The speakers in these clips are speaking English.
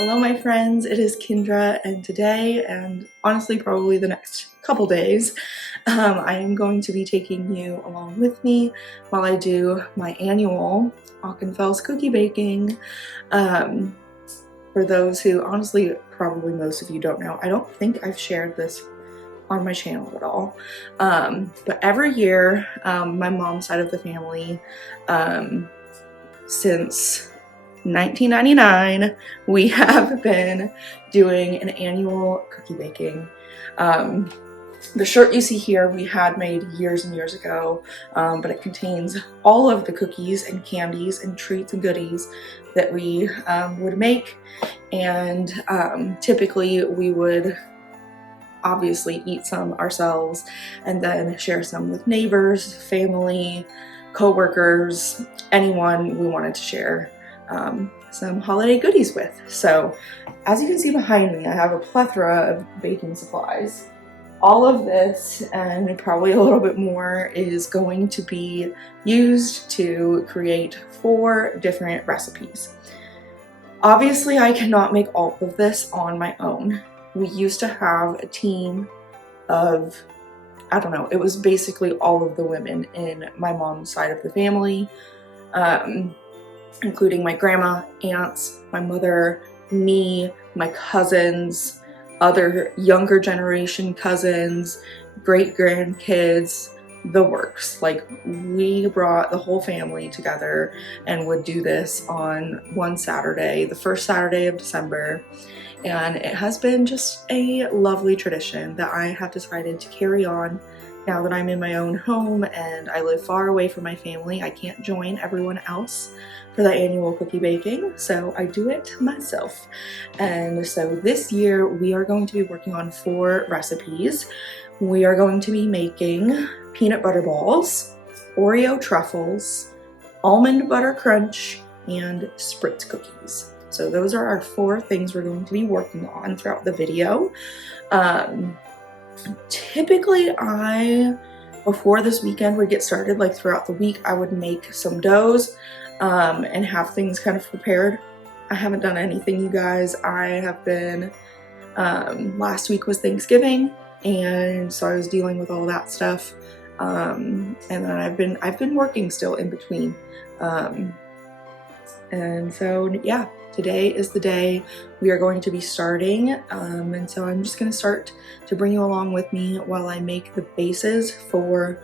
Hello my friends, it is Kendra, and today, and honestly probably the next couple days, I am going to be taking you along with me while I do my annual Aukenfels cookie baking. For those who, honestly, probably most of you don't know, I don't think I've shared this on my channel at all, but every year, my mom's side of the family, since 1999, we have been doing an annual cookie baking. The shirt you see here we had made years and years ago, but it contains all of the cookies and candies and treats and goodies that we would make, and typically we would obviously eat some ourselves and then share some with neighbors, family, co-workers, anyone we wanted to share some holiday goodies with. So as you can see behind me, I have a plethora of baking supplies. All of this, and probably a little bit more, is going to be used to create 4 different recipes. Obviously, I cannot make all of this on my own. We used to have a team of, I don't know, it was basically all of the women in my mom's side of the family, including my grandma, aunts, my mother, me, my cousins, other younger generation cousins, great grandkids, the works. Like, we brought the whole family together and would do this on one Saturday, the first Saturday of December. And it has been just a lovely tradition that I have decided to carry on now that I'm in my own home and I live far away from my family. I can't join everyone else for the annual cookie baking, so I do it myself. And so this year we are going to be working on 4 recipes. We are going to be making peanut butter balls, Oreo truffles, almond butter crunch, and spritz cookies. So those are our 4 things we're going to be working on throughout the video. Typically before this weekend would get started, like throughout the week, I would make some doughs and have things kind of prepared. I haven't done anything, you guys. I have been, last week was Thanksgiving, and so I was dealing with all that stuff. And then I've been working still in between. And so yeah, today is the day we are going to be starting, and so I'm just going to start to bring you along with me while I make the bases for,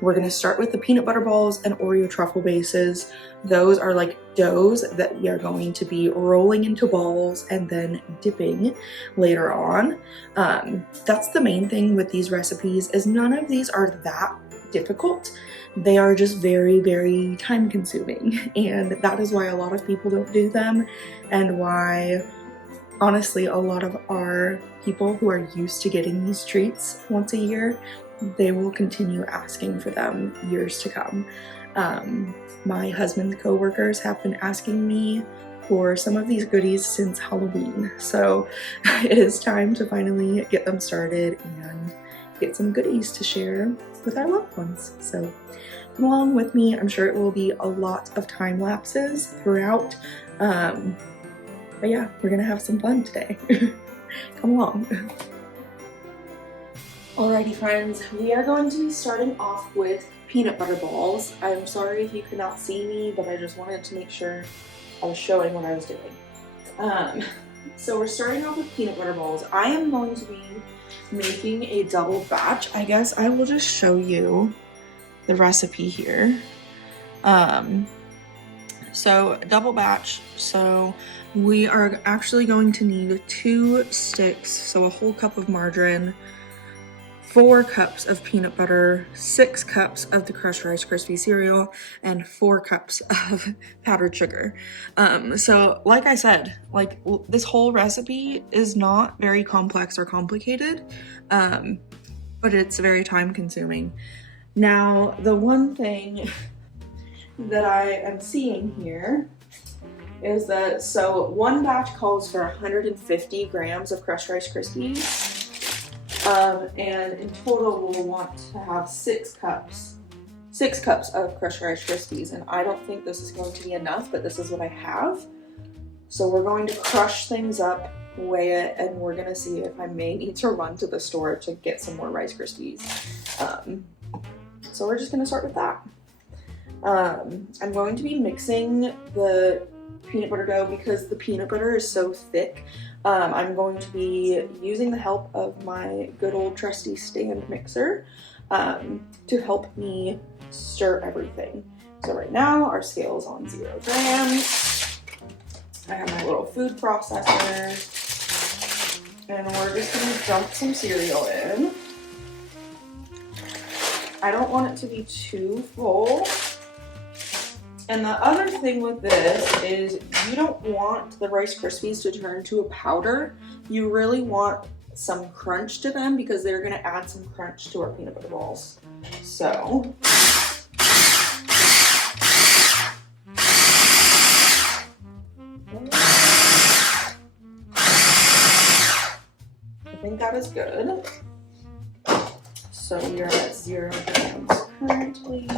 we're going to start with the peanut butter balls and Oreo truffle bases. Those are like doughs that we are going to be rolling into balls and then dipping later on. That's the main thing with these recipes, is none of these are that difficult. They are just very, very time consuming, and that is why a lot of people don't do them, and why honestly a lot of our people who are used to getting these treats once a year, they will continue asking for them years to come. My husband's co-workers have been asking me for some of these goodies since Halloween, so it is time to finally get them started and get some goodies to share with our loved ones. So come along with me. I'm sure it will be a lot of time lapses throughout, but yeah, we're gonna have some fun today. Come along. Alrighty friends, we are going to be starting off with peanut butter balls. I'm sorry if you could not see me, but I just wanted to make sure I was showing what I was doing. So we're starting off with peanut butter balls. I am going to be making a double batch. I guess I will just show you the recipe here. So double batch, so we are actually going to need 2 sticks, so a whole cup of margarine, 4 cups of peanut butter, 6 cups of the crushed Rice Krispie cereal, and 4 cups of powdered sugar. So like I said, like this whole recipe is not very complex or complicated, but it's very time consuming. Now, the one thing that I am seeing here is that, so one batch calls for 150 grams of crushed Rice Krispies. And in total we'll want to have 6 cups of crushed Rice Krispies, and I don't think this is going to be enough, but this is what I have. So we're going to crush things up, weigh it, and we're gonna see if I may need to run to the store to get some more Rice Krispies. So we're just gonna start with that. I'm going to be mixing the peanut butter dough because the peanut butter is so thick. I'm going to be using the help of my good old trusty stand mixer to help me stir everything. So right now our scale is on 0 grams. I have my little food processor, and we're just gonna dump some cereal in. I don't want it to be too full. And the other thing with this is you don't want the Rice Krispies to turn to a powder. You really want some crunch to them because they're gonna add some crunch to our peanut butter balls. So, I think that is good. So we are at 0 grams currently.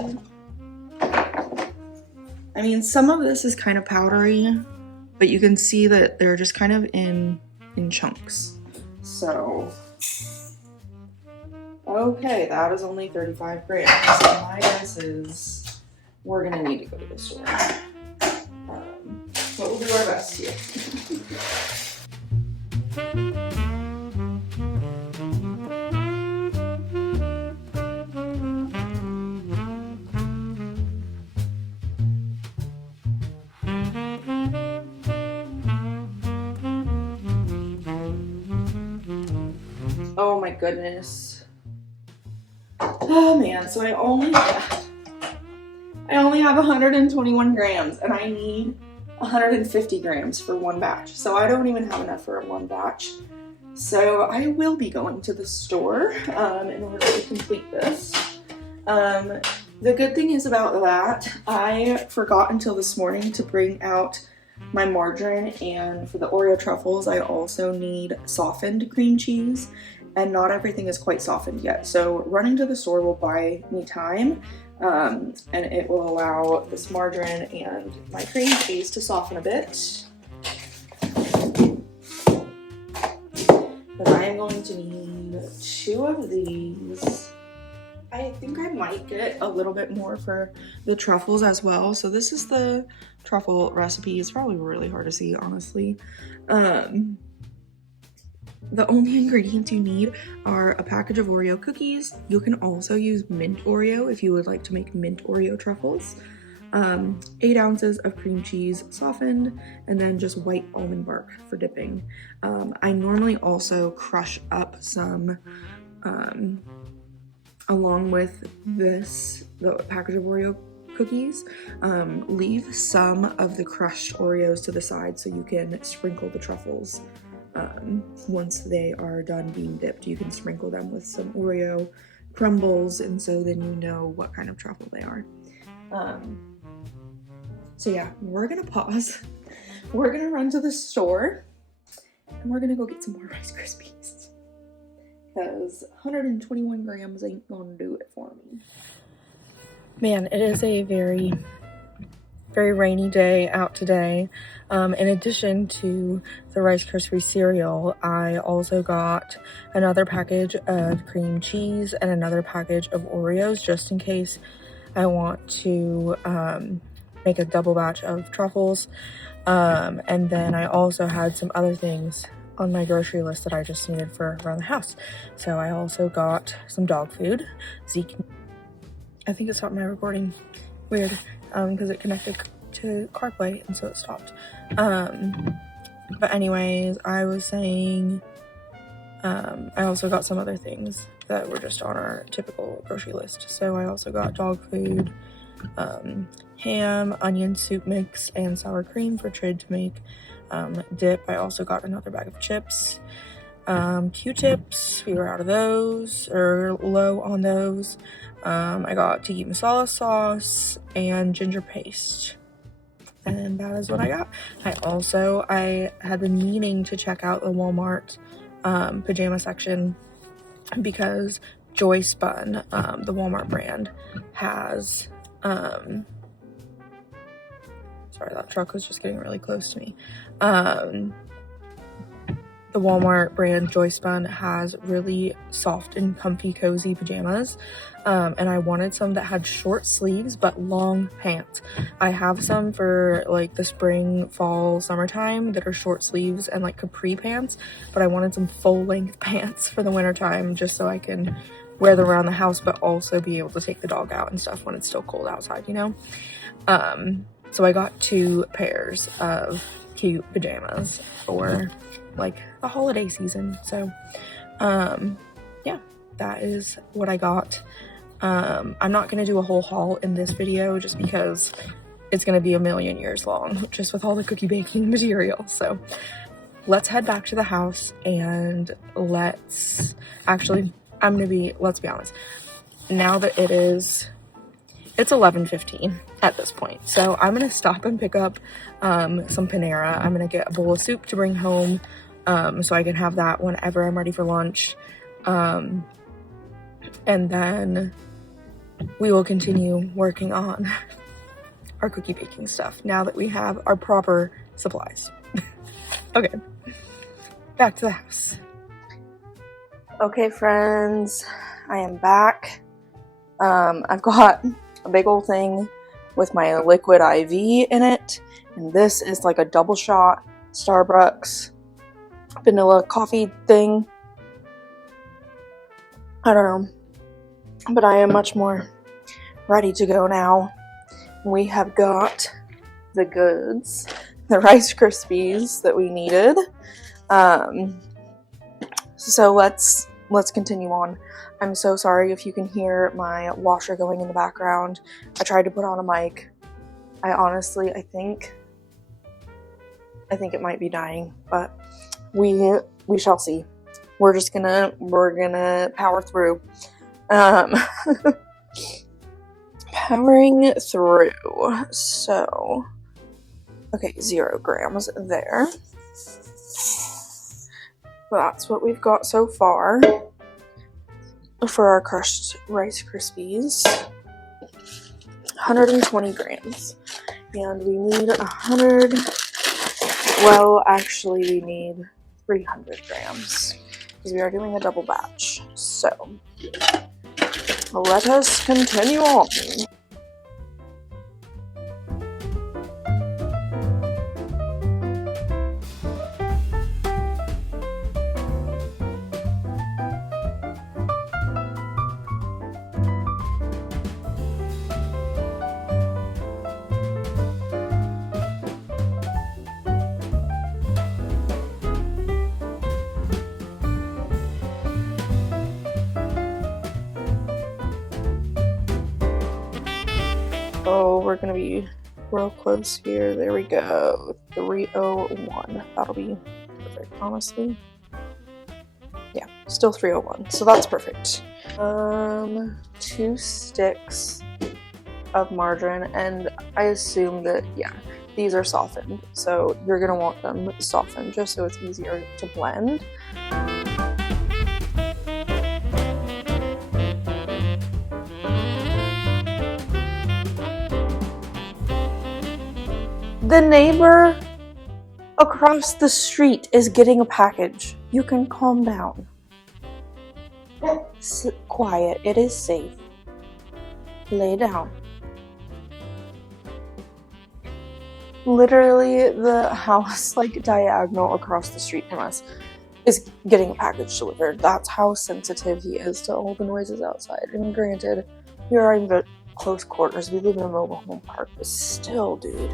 I mean, some of this is kind of powdery, but you can see that they're just kind of in chunks. So, okay, that is only 35 grams. So my guess is we're gonna need to go to the store. But we'll do our best here. Oh my goodness. Oh man, so I only have 121 grams and I need 150 grams for one batch. So I don't even have enough for one batch. So I will be going to the store in order to complete this. The good thing is about that, I forgot until this morning to bring out my margarine, and for the Oreo truffles, I also need softened cream cheese, and not everything is quite softened yet. So running to the store will buy me time, and it will allow this margarine and my cream cheese to soften a bit. But I am going to need 2 of these. I think I might get a little bit more for the truffles as well. So this is the truffle recipe. It's probably really hard to see, honestly. The only ingredients you need are a package of Oreo cookies. You can also use mint Oreo if you would like to make mint Oreo truffles. 8 ounces of cream cheese softened, and then just white almond bark for dipping. I normally also crush up some, along with the package of Oreo cookies, leave some of the crushed Oreos to the side so you can sprinkle the truffles. Once they are done being dipped, you can sprinkle them with some Oreo crumbles, and so then you know what kind of truffle they are. So yeah, we're gonna pause. We're gonna run to the store, and we're gonna go get some more Rice Krispies. Because 121 grams ain't gonna do it for me. Man, it is a very, very rainy day out today. In addition to the Rice Krispies cereal, I also got another package of cream cheese and another package of Oreos just in case I want to make a double batch of truffles. And then I also had some other things on my grocery list that I just needed for around the house. So I also got some dog food. Zeke, I think it stopped my recording. Weird, because it connected to CarPlay and so it stopped. But anyways, I was saying, I also got some other things that were just on our typical grocery list. So I also got dog food, ham, onion soup mix, and sour cream for Trid to make dip. I also got another bag of chips, Q-tips. We were out of those, or low on those. I got tiki masala sauce and ginger paste, and that is what I got. I had been meaning to check out the Walmart pajama section because Joy Spun, the Walmart brand, has Sorry, that truck was just getting really close to me. The Walmart brand Joyspun has really soft and comfy, cozy pajamas. And I wanted some that had short sleeves but long pants. I have some for like the spring, fall, summertime that are short sleeves and like capri pants, but I wanted some full length pants for the wintertime just so I can wear them around the house but also be able to take the dog out and stuff when it's still cold outside, you know? So I got 2 pairs of cute pajamas for like the holiday season. So yeah, that is what I got. I'm not gonna do a whole haul in this video just because it's gonna be a million years long just with all the cookie baking material. So let's head back to the house and let's be honest, now that it's 11:15 at this point, so I'm gonna stop and pick up some Panera. I'm gonna get a bowl of soup to bring home so I can have that whenever I'm ready for lunch, and then we will continue working on our cookie baking stuff now that we have our proper supplies. Okay, back to the house. Okay friends, I am back. I've got a big old thing with my liquid IV in it, and this is like a double shot Starbucks vanilla coffee thing. I don't know, but I am much more ready to go now. We have got the goods, the Rice Krispies that we needed. So let's continue on. I'm so sorry if you can hear my washer going in the background. I tried to put on a mic. I think it might be dying, but we shall see. We're gonna power through. Powering through. So, okay, 0 grams there. That's what we've got so far for our crushed Rice Krispies. 120 grams. And we need 100, well, actually we need 300 grams because we are doing a double batch. So, let us continue on. Oh, we're gonna be real close here. There we go. 301. That'll be perfect, honestly. Yeah, still 301. So that's perfect. 2 sticks of margarine, and I assume that, yeah, these are softened. So you're gonna want them softened just so it's easier to blend. The neighbor across the street is getting a package. You can calm down. Quiet. It is safe. Lay down. Literally, the house, like, diagonal across the street from us is getting a package delivered. That's how sensitive he is to all the noises outside. And granted, we are in close quarters. We live in a mobile home park, but still, dude.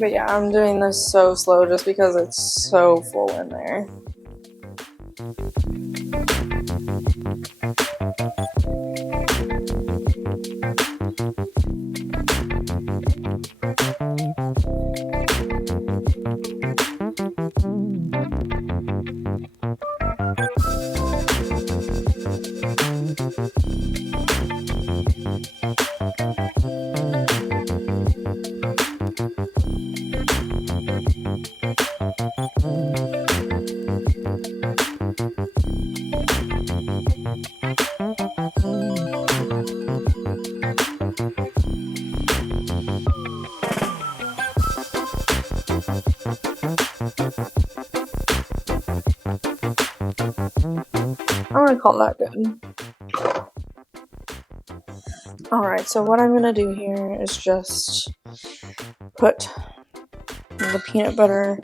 But yeah, I'm doing this so slow just because it's so full in there. I'm gonna call that good. Alright, so what I'm gonna do here is just put the peanut butter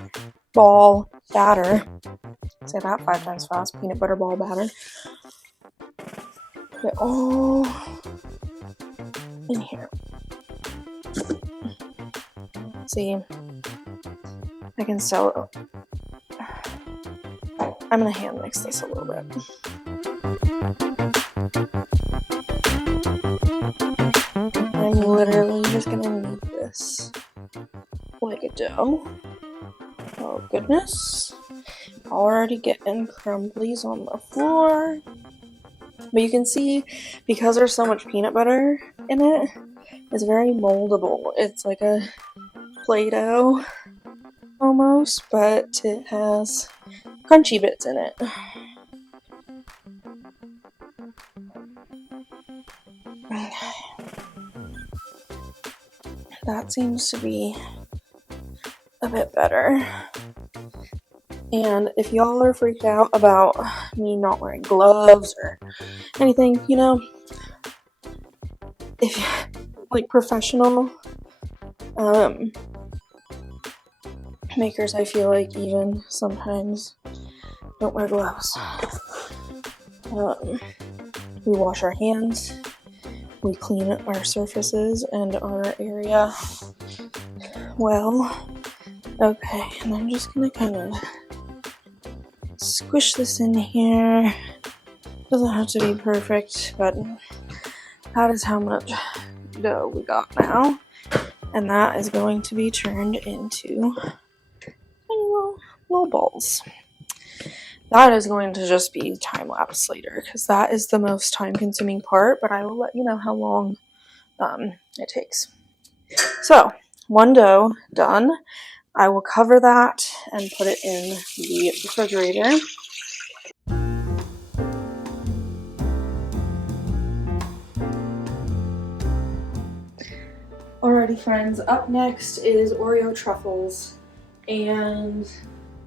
ball batter, say that 5 times fast, peanut butter ball batter, put it all in here. See, I can sell it. I'm gonna hand mix this a little bit. I'm literally just gonna knead this like a dough. Oh goodness. Already getting crumblies on the floor. But you can see, because there's so much peanut butter in it, it's very moldable. It's like a Play-Doh almost, but it has crunchy bits in it. That seems to be a bit better. And if y'all are freaked out about me not wearing gloves or anything, you know, if like professional makers, I feel like even sometimes don't wear gloves. We wash our hands, we clean our surfaces and our area well. Okay, and I'm just gonna kind of squish this in here. Doesn't have to be perfect, but that is how much dough we got now. And that is going to be turned into tiny little balls. That is going to just be time lapse later, because that is the most time consuming part, but I will let you know how long it takes. So, one dough done. I will cover that and put it in the refrigerator. Alrighty friends, up next is Oreo truffles. And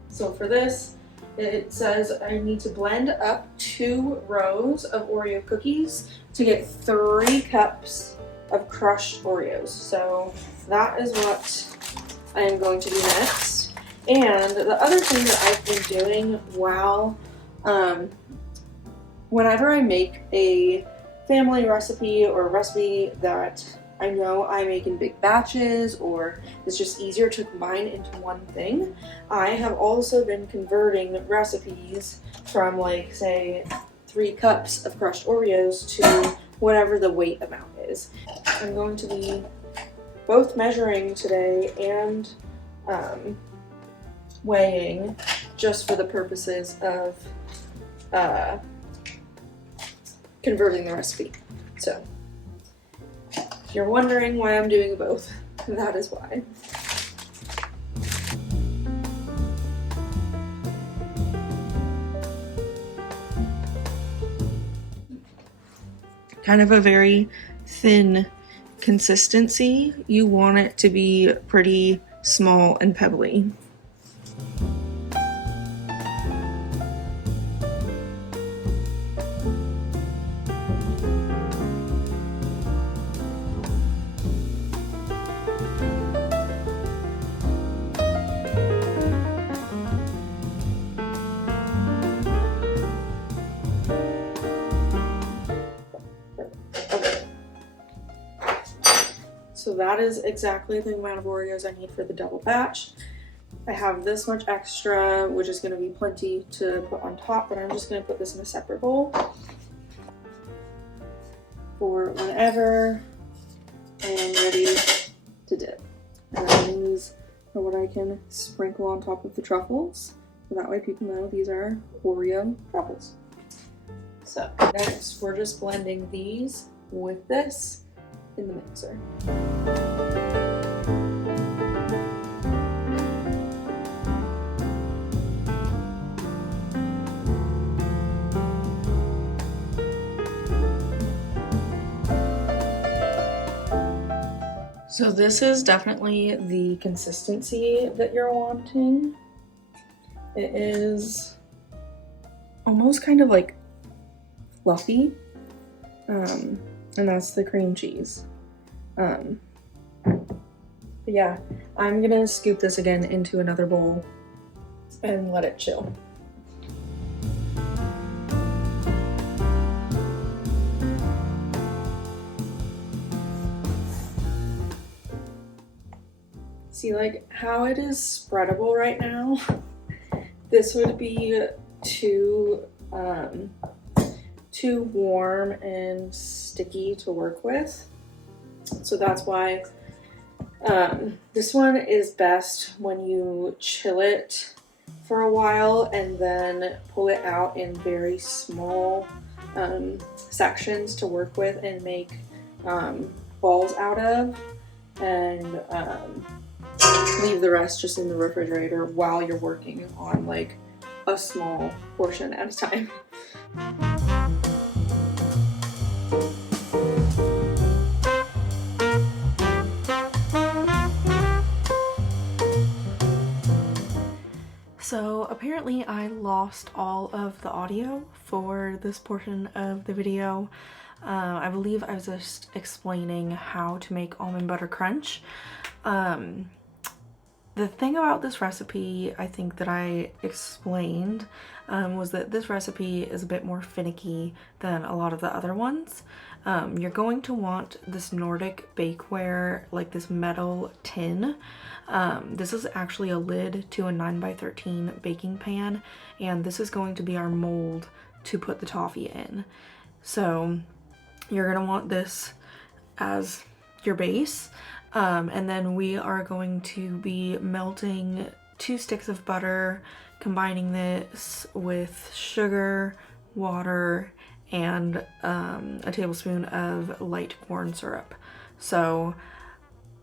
so for this, it says I need to blend up 2 rows of Oreo cookies to get 3 cups of crushed Oreos. So that is what I am going to do next. And the other thing that I've been doing while, whenever I make a family recipe or a recipe that I know I make in big batches, or it's just easier to combine into one thing, I have also been converting recipes from, like, say 3 cups of crushed Oreos to whatever the weight amount is. I'm going to be both measuring today and weighing, just for the purposes of converting the recipe. So if you're wondering why I'm doing both, that is why. Kind of a very thin consistency. You want it to be pretty small and pebbly. So that is exactly the amount of Oreos I need for the double batch. I have this much extra, which is going to be plenty to put on top, but I'm just going to put this in a separate bowl for whenever I am ready to dip. And then these are what I can sprinkle on top of the truffles. So that way people know these are Oreo truffles. So next, we're just blending these with this in the mixer. So this is definitely the consistency that you're wanting. It is almost kind of like fluffy, and that's the cream cheese. But yeah, I'm gonna scoop this again into another bowl and let it chill. See, like how it is spreadable right now, this would be too warm and sticky to work with. So that's why this one is best when you chill it for a while and then pull it out in very small sections to work with and make balls out of, and leave the rest just in the refrigerator while you're working on like a small portion at a time. So apparently I lost all of the audio for this portion of the video. I believe I was just explaining how to make almond butter crunch. The thing about this recipe, I think that I explained, was that this recipe is a bit more finicky than a lot of the other ones. You're going to want this Nordic bakeware, like this metal tin. This is actually a lid to a 9x13 baking pan, and this is going to be our mold to put the toffee in. So you're gonna want this as your base. And then we are going to be melting 2 sticks of butter, combining this with sugar, water, and a tablespoon of light corn syrup. So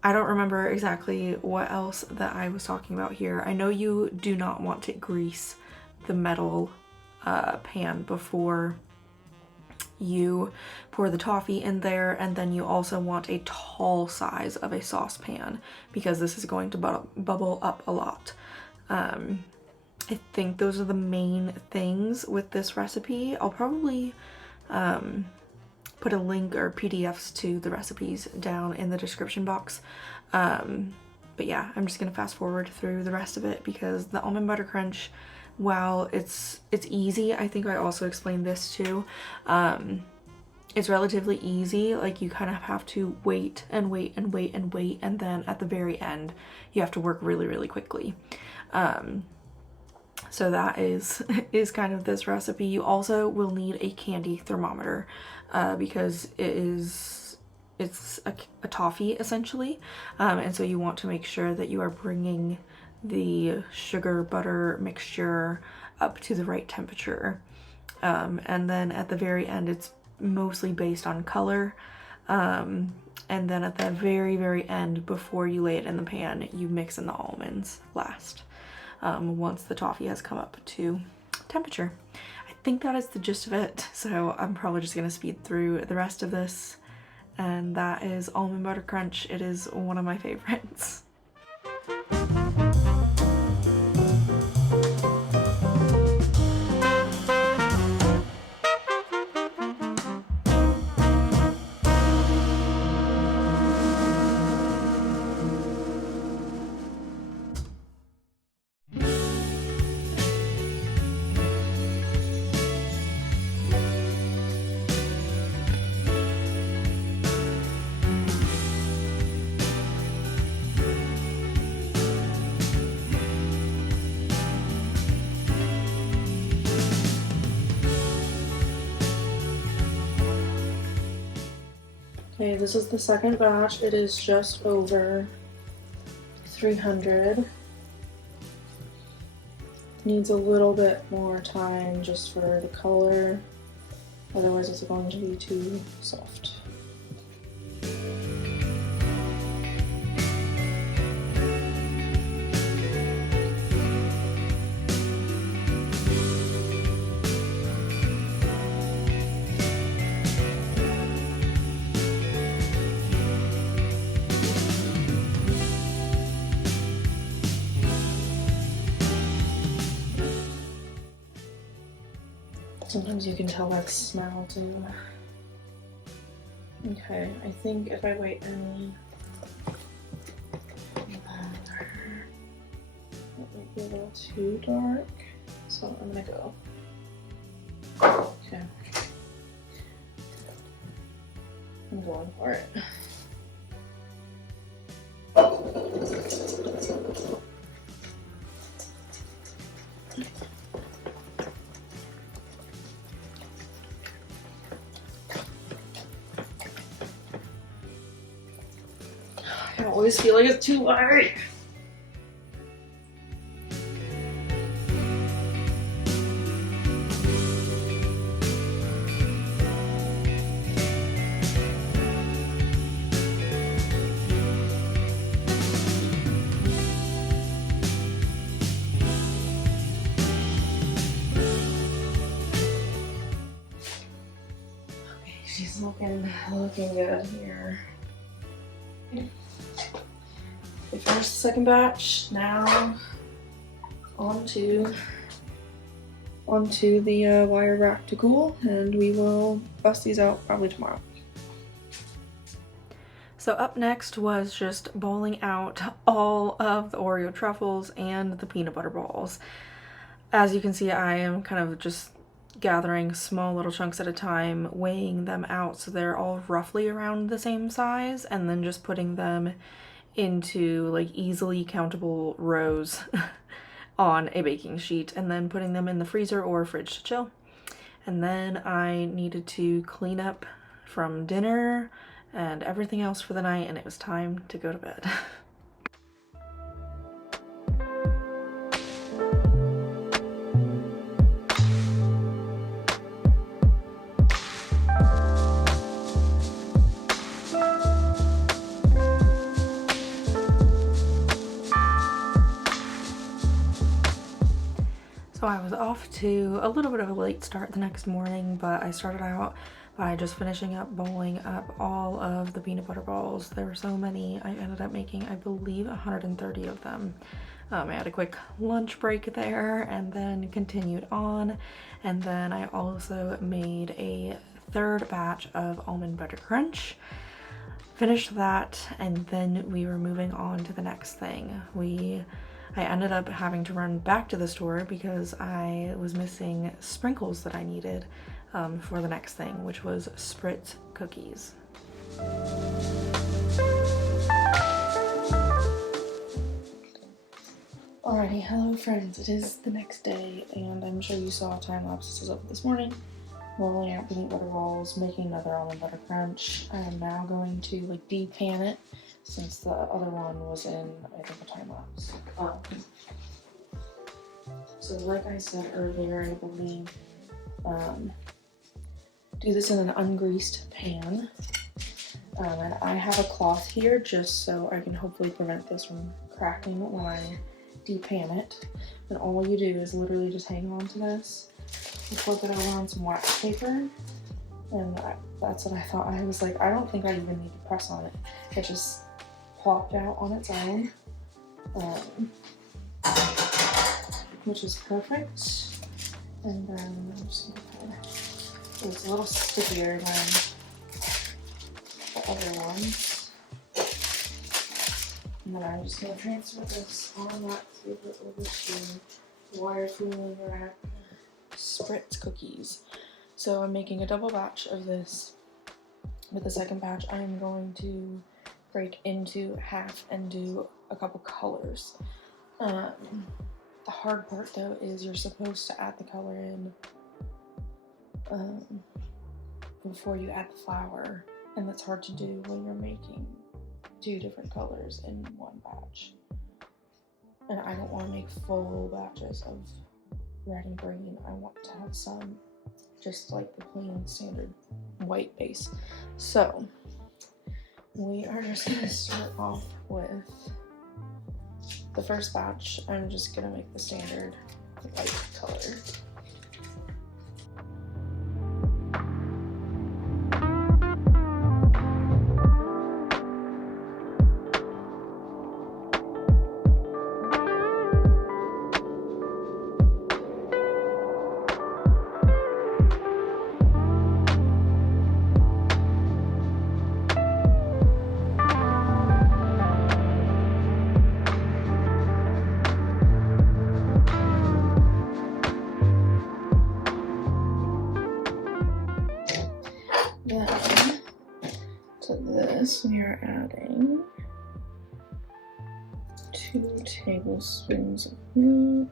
I don't remember exactly what else that I was talking about here. I know you do not want to grease the metal pan before you pour the toffee in there, and then you also want a tall size of a saucepan because this is going to bubble up a lot. I think those are the main things with this recipe. I'll probably put a link or PDFs to the recipes down in the description box. But yeah, I'm just gonna fast forward through the rest of it because the almond butter crunch, while it's easy, I think I also explained this too, it's relatively easy. Like you kind of have to wait and wait and wait and wait, and then at the very end you have to work really quickly. So that is kind of this recipe. You also will need a candy thermometer because it's a toffee essentially, and so you want to make sure that you are bringing the sugar butter mixture up to the right temperature, and then at the very end it's mostly based on color, and then at the very end before you lay it in the pan you mix in the almonds last, once the toffee has come up to temperature. I think that is the gist of it, so I'm probably just gonna speed through the rest of this, and that is almond butter crunch. It is one of my favorites. Okay, this is the second batch. It is just over 300. Needs a little bit more time just for the color, otherwise it's going to be too soft. Sometimes you can tell by the smell too. Okay, I think if I wait any longer, it might be a little too dark, so I'm gonna go. Okay, I'm going for it. I always feel like it's too light. Okay, she's looking good here. We finished the second batch. Now onto the wire rack to cool, and we will bust these out probably tomorrow. So up next was just bowling out all of the Oreo truffles and the peanut butter balls. As you can see, I am kind of just gathering small little chunks at a time, weighing them out so they're all roughly around the same size, and then just putting them into like easily countable rows on a baking sheet, and then putting them in the freezer or fridge to chill. And then I needed to clean up from dinner and everything else for the night, and it was time to go to bed. So I was off to a little bit of a late start the next morning, but I started out by just finishing up bowling up all of the peanut butter balls. There were so many. I ended up making, I believe, 130 of them. I had a quick lunch break there and then continued on. And then I also made a third batch of almond butter crunch. Finished that, and then we were moving on to the next thing. I ended up having to run back to the store because I was missing sprinkles that I needed for the next thing, which was Spritz cookies. Alrighty, hello friends, it is the next day, and I'm sure you saw time lapses of this morning. Rolling out peanut butter rolls, making another almond butter crunch. I am now going to depan it, since the other one was in, I think, a time lapse. So like I said earlier, I believe, do this in an ungreased pan. And I have a cloth here just so I can hopefully prevent this from cracking when I depan it. And all you do is literally just hang on to this. You flip it over on some wax paper. And that's what I thought. I was like, I don't think I even need to press on it. It just plopped out on its own, which is perfect. And then I'm just gonna it's a little stickier than the other ones. And then I'm just gonna transfer this on that paper over to wire cooling rack Spritz cookies. So I'm making a double batch of this. With the second batch, I am going to break into half and do a couple colors. The hard part though is you're supposed to add the color in before you add the flour, And that's hard to do when you're making 2 different colors in one batch. And I don't want to make full batches of red and green. I want to have some just like the plain standard white base. So we are just going to start off with the first batch. I'm just going to make the standard white color. Then to this we are adding 2 tablespoons of milk,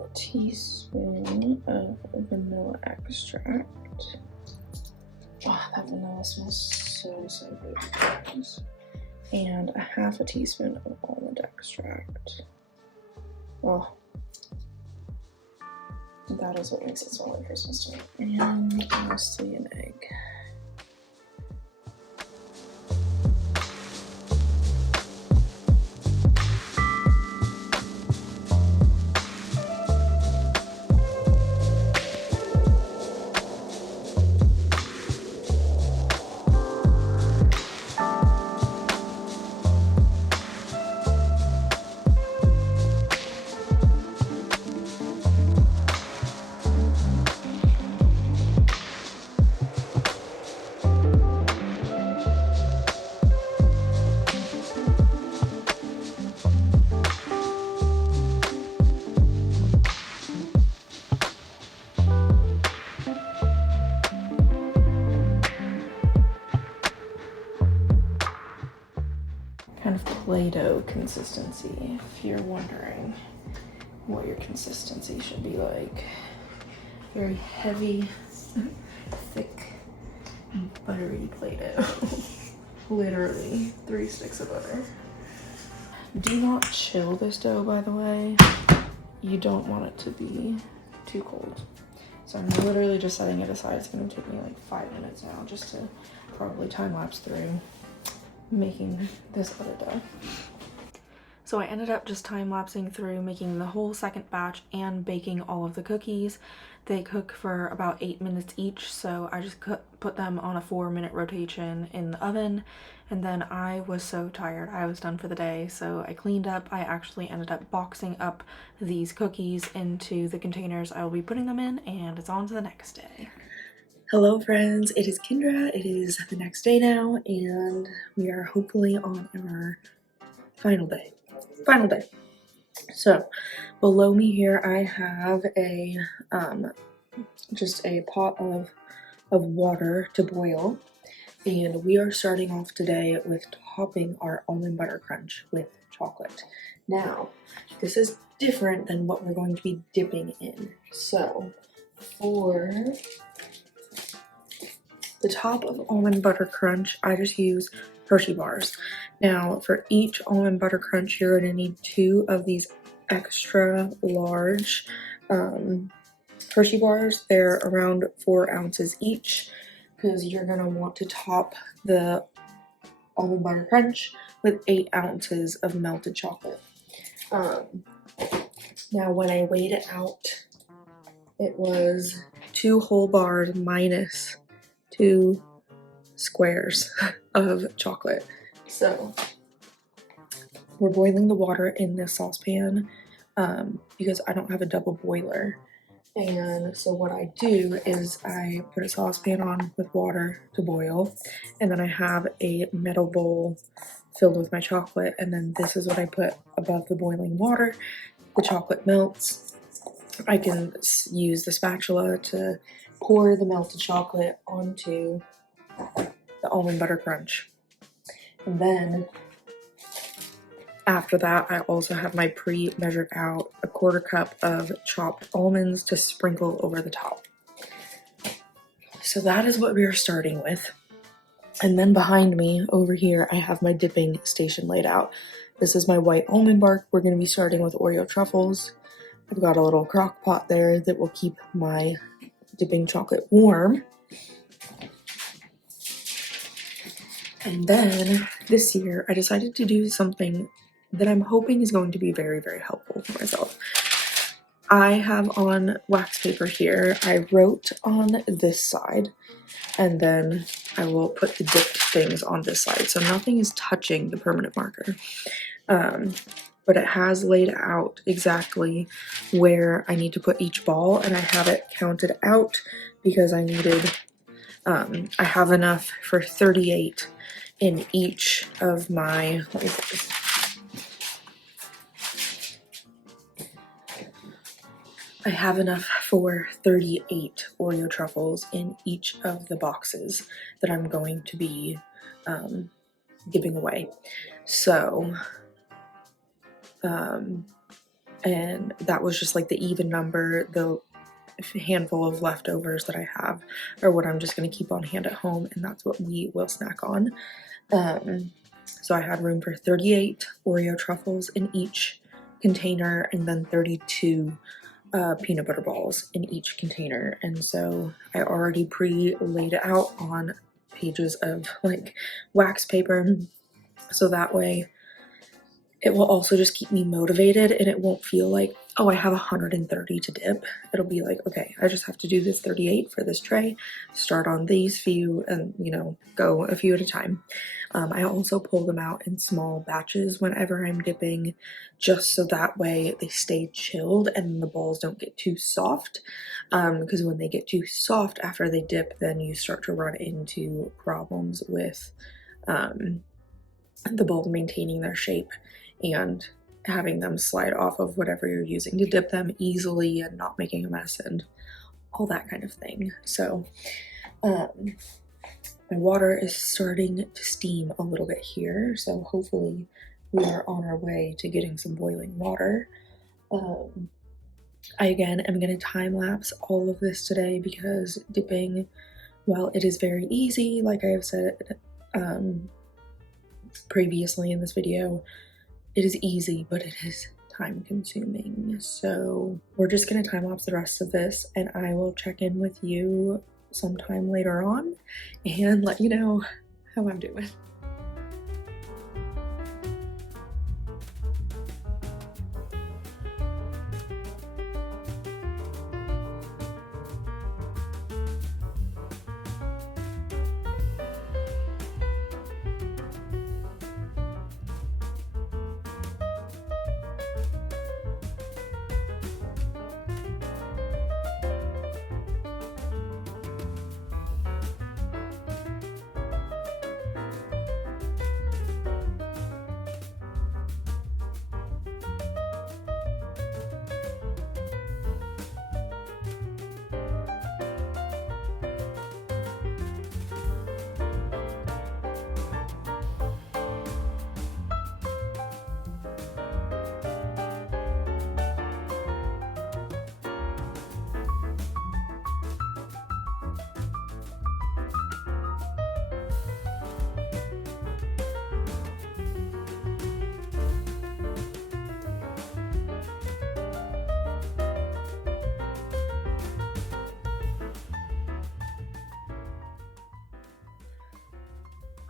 a teaspoon of vanilla extract. Oh, that vanilla smells so good, guys. And a half a teaspoon of almond extract. Oh, that is what makes it smell like Christmas to me. And lastly, an egg. Kind of Play-Doh consistency, if you're wondering what your consistency should be like. Very heavy, thick, buttery Play-Doh. Literally 3 sticks of butter. Do not chill this dough, by the way. You don't want it to be too cold. So I'm literally just setting it aside. It's gonna take me like 5 minutes now just to probably time lapse through making this other dough. So I ended up just time-lapsing through making the whole second batch and baking all of the cookies. They cook for about 8 minutes each, so I just put them on a 4-minute rotation in the oven, and then I was so tired. I was done for the day, so I cleaned up. I actually ended up boxing up these cookies into the containers I will be putting them in, and it's on to the next day. Hello friends, it is Kendra. It is the next day now, and we are hopefully on our final day. So below me here I have a just a pot of water to boil, and we are starting off today with topping our almond butter crunch with chocolate. Now this is different than what we're going to be dipping in. So for the top of almond butter crunch, I just use Hershey bars. Now, for each almond butter crunch, you're gonna need 2 of these extra large Hershey bars. They're around 4 ounces each, because you're gonna want to top the almond butter crunch with 8 ounces of melted chocolate. Now, when I weighed it out, it was 2 whole bars minus 2 squares of chocolate. So we're boiling the water in this saucepan because I don't have a double boiler. And so what I do is I put a saucepan on with water to boil, and then I have a metal bowl filled with my chocolate, and then this is what I put above the boiling water. The chocolate melts. I can use the spatula to pour the melted chocolate onto the almond butter crunch. And then after that, I also have my pre-measured out 1/4 cup of chopped almonds to sprinkle over the top. So that is what we are starting with. And then behind me over here, I have my dipping station laid out. This is my white almond bark. We're going to be starting with Oreo truffles. I've got a little crock pot there that will keep my dipping chocolate warm. And then this year, I decided to do something that I'm hoping is going to be very, very helpful for myself. I have on wax paper here, I wrote on this side, and then I will put the dipped things on this side. So nothing is touching the permanent marker. But it has laid out exactly where I need to put each ball, and I have it counted out because I needed, I have enough for 38 in each of my, let me put this. I have enough for 38 Oreo truffles in each of the boxes that I'm going to be giving away. So, and that was just like the even number. The handful of leftovers that I have are what I'm just going to keep on hand at home, and that's what we will snack on. So I had room for 38 Oreo truffles in each container, and then 32 peanut butter balls in each container. And so I already laid it out on pages of like wax paper, so that way it will also just keep me motivated, and it won't feel like, oh, I have 130 to dip. It'll be like, okay, I just have to do this 38 for this tray, start on these few, and you know, go a few at a time. I also pull them out in small batches whenever I'm dipping, just so that way they stay chilled and the balls don't get too soft. Because when they get too soft after they dip, then you start to run into problems with the ball maintaining their shape and having them slide off of whatever you're using to dip them easily and not making a mess and all that kind of thing. So my water is starting to steam a little bit here, so hopefully we are on our way to getting some boiling water. I again am going to time lapse all of this today because dipping, while it is very easy, like I have said previously in this video, it is easy, but it is time consuming. So we're just gonna time lapse the rest of this, and I will check in with you sometime later on and let you know how I'm doing.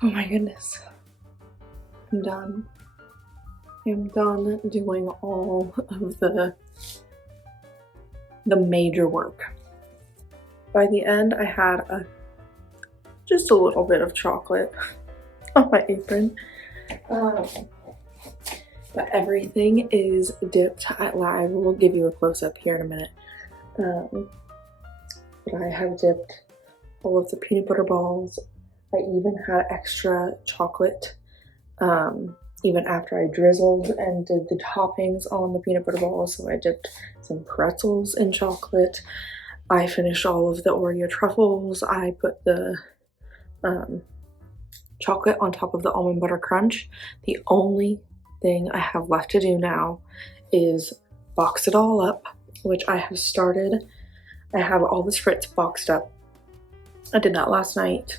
Oh my goodness, I'm done. I'm done doing all of the major work. By the end, I had just a little bit of chocolate on my apron. But everything is dipped. I will give you a close-up here in a minute. But I have dipped all of the peanut butter balls. I even had extra chocolate even after I drizzled and did the toppings on the peanut butter balls. So I dipped some pretzels in chocolate. I finished all of the Oreo truffles. I put the chocolate on top of the almond butter crunch. The only thing I have left to do now is box it all up, which I have started. I have all the Spritz boxed up. I did that last night,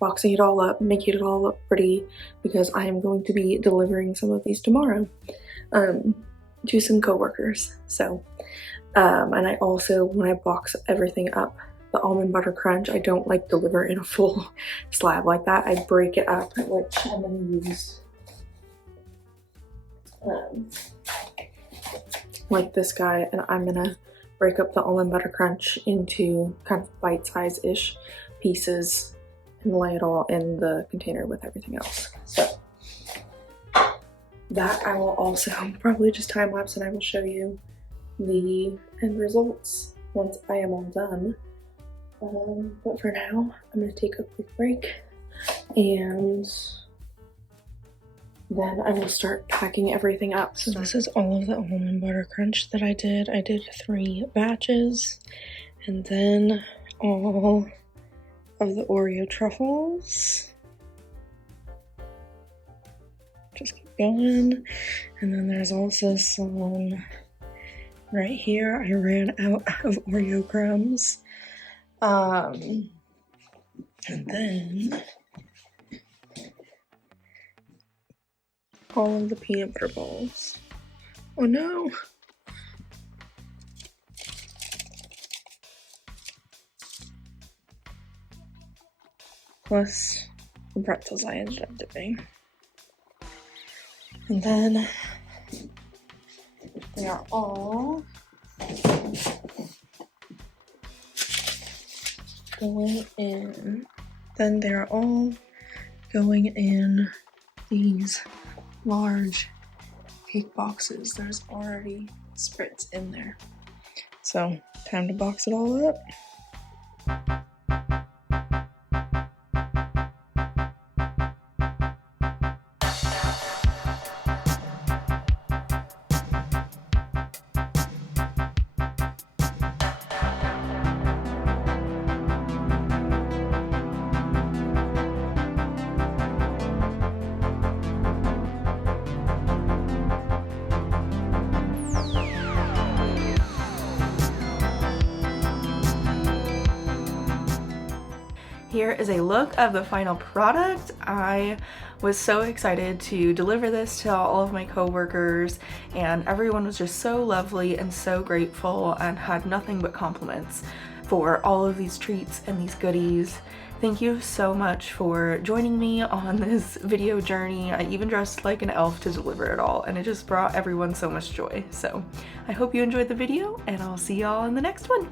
boxing it all up, making it all look pretty, because I am going to be delivering some of these tomorrow to some coworkers. So, and I also, when I box everything up, the almond butter crunch, I don't like deliver in a full slab like that. I break it up, which I'm gonna use like this guy, and I'm gonna break up the almond butter crunch into kind of bite-size-ish pieces and lay it all in the container with everything else. So that I will also probably just time lapse, and I will show you the end results once I am all done. But for now, I'm gonna take a quick break, and then I will start packing everything up. So this is all of the almond butter crunch that I did. I did 3 batches, and then all of the Oreo truffles. Just keep going. And then there's also some right here. I ran out of Oreo crumbs. And then all of the peanut butter balls. Oh no! Plus the pretzels I ended up dipping. And then they are all going in. Then they're all going in these large cake boxes. There's already spritz in there. So, time to box it all up. Here is a look of the final product. I was so excited to deliver this to all of my coworkers, and everyone was just so lovely and so grateful and had nothing but compliments for all of these treats and these goodies. Thank you so much for joining me on this video journey. I even dressed like an elf to deliver it all, and it just brought everyone so much joy. So I hope you enjoyed the video, and I'll see y'all in the next one.